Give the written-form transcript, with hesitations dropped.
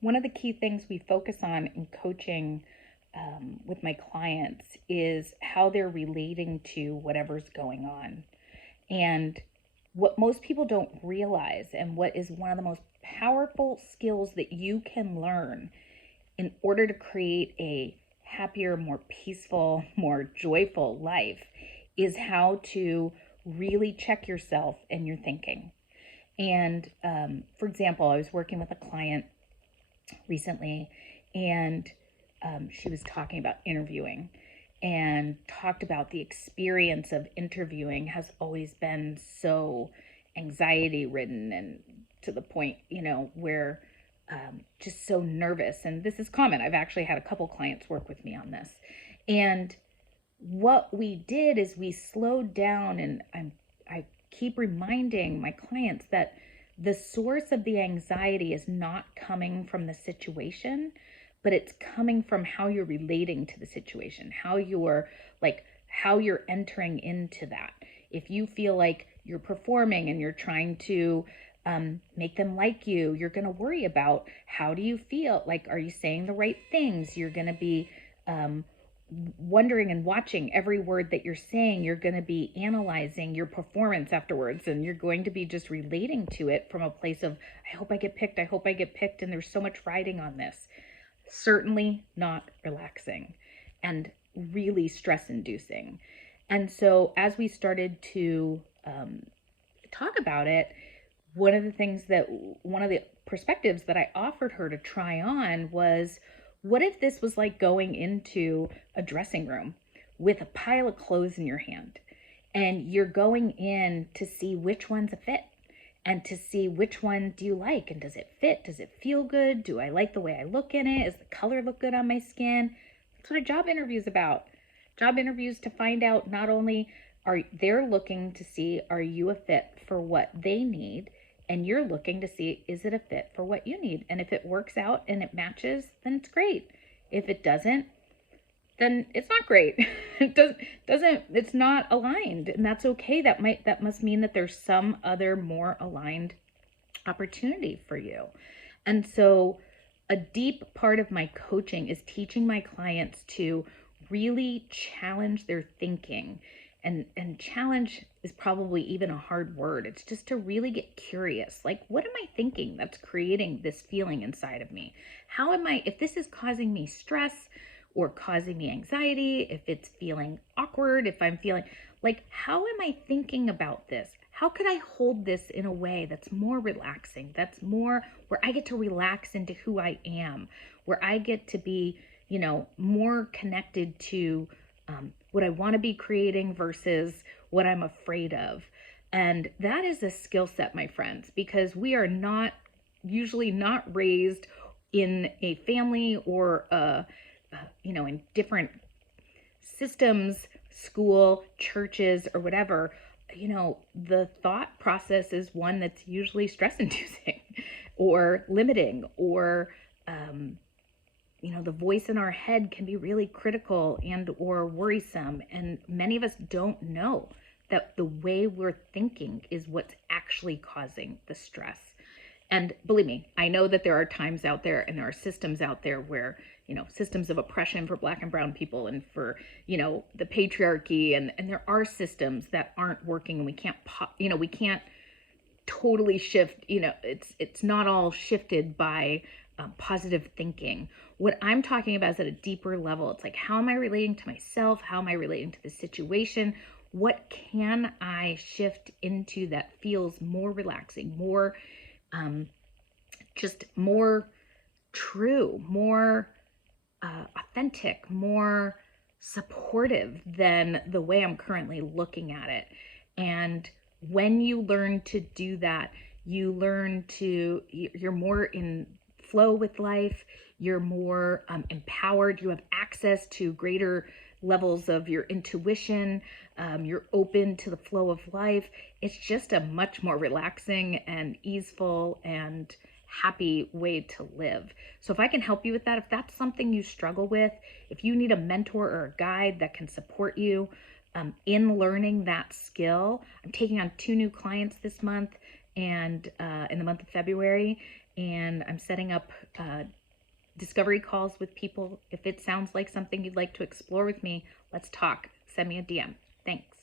one of the key things we focus on in coaching with my clients is how they're relating to whatever's going on. And what most people don't realize, and what is one of the most powerful skills that you can learn in order to create a happier, more peaceful, more joyful life, is how to really check yourself and your thinking. And for example, I was working with a client recently, and she was talking about interviewing and talked about the experience of interviewing has always been so anxiety ridden, and to the point, where just so nervous. And this is common. I've actually had a couple clients work with me on this. And what we did is we slowed down, and I keep reminding my clients that the source of the anxiety is not coming from the situation, but it's coming from how you're relating to the situation, how you're entering into that. If you feel like you're performing and you're trying to make them like you, you're going to worry about how do you feel? Like, are you saying the right things? You're going to be wondering and watching every word that you're saying. You're going to be analyzing your performance afterwards, and you're going to be just relating to it from a place of, I hope I get picked, I hope I get picked, and there's so much riding on this. Certainly not relaxing and really stress inducing. And so as we started to talk about it, one of the perspectives that I offered her to try on was, what if this was like going into a dressing room with a pile of clothes in your hand, and you're going in to see which one's a fit, and to see which one do you like, and does it fit? Does it feel good? Do I like the way I look in it? Does the color look good on my skin? That's what a job interview is about. Job interviews to find out, not only are they're looking to see, are you a fit for what they need, and you're looking to see, is it a fit for what you need? And if it works out and it matches, then it's great. If it doesn't, then it's not great. It doesn't it's not aligned, and that's okay. That must mean that there's some other more aligned opportunity for you. And so a deep part of my coaching is teaching my clients to really challenge their thinking. And challenge is probably even a hard word. It's just to really get curious. Like, what am I thinking that's creating this feeling inside of me? If this is causing me stress or causing me anxiety, if it's feeling awkward, if I'm feeling like, how am I thinking about this? How could I hold this in a way that's more relaxing, that's more where I get to relax into who I am, where I get to be, more connected to what I want to be creating versus what I'm afraid of. And that is a skill set, my friends, because we are usually not raised in a family or in different systems, school, churches, or whatever. The thought process is one that's usually stress inducing or limiting, or the voice in our head can be really critical and or worrisome, and many of us don't know that the way we're thinking is what's actually causing the stress. And believe me, I know that there are times out there and there are systems out there where, systems of oppression for Black and brown people, and for, the patriarchy, and there are systems that aren't working, and we can't totally shift, it's not all shifted by positive thinking. What I'm talking about is at a deeper level. It's like, how am I relating to myself? How am I relating to the situation? What can I shift into that feels more relaxing, more just more true, more authentic, more supportive than the way I'm currently looking at it. And when you learn to do that, you're more in flow with life, you're more empowered, you have access to greater levels of your intuition, you're open to the flow of life. It's just a much more relaxing and easeful and happy way to live. So if I can help you with that, if that's something you struggle with, if you need a mentor or a guide that can support you in learning that skill, I'm taking on 2 new clients this month and in the month of February. and I'm setting up discovery calls with people. If it sounds like something you'd like to explore with me, let's talk. Send me a DM. Thanks.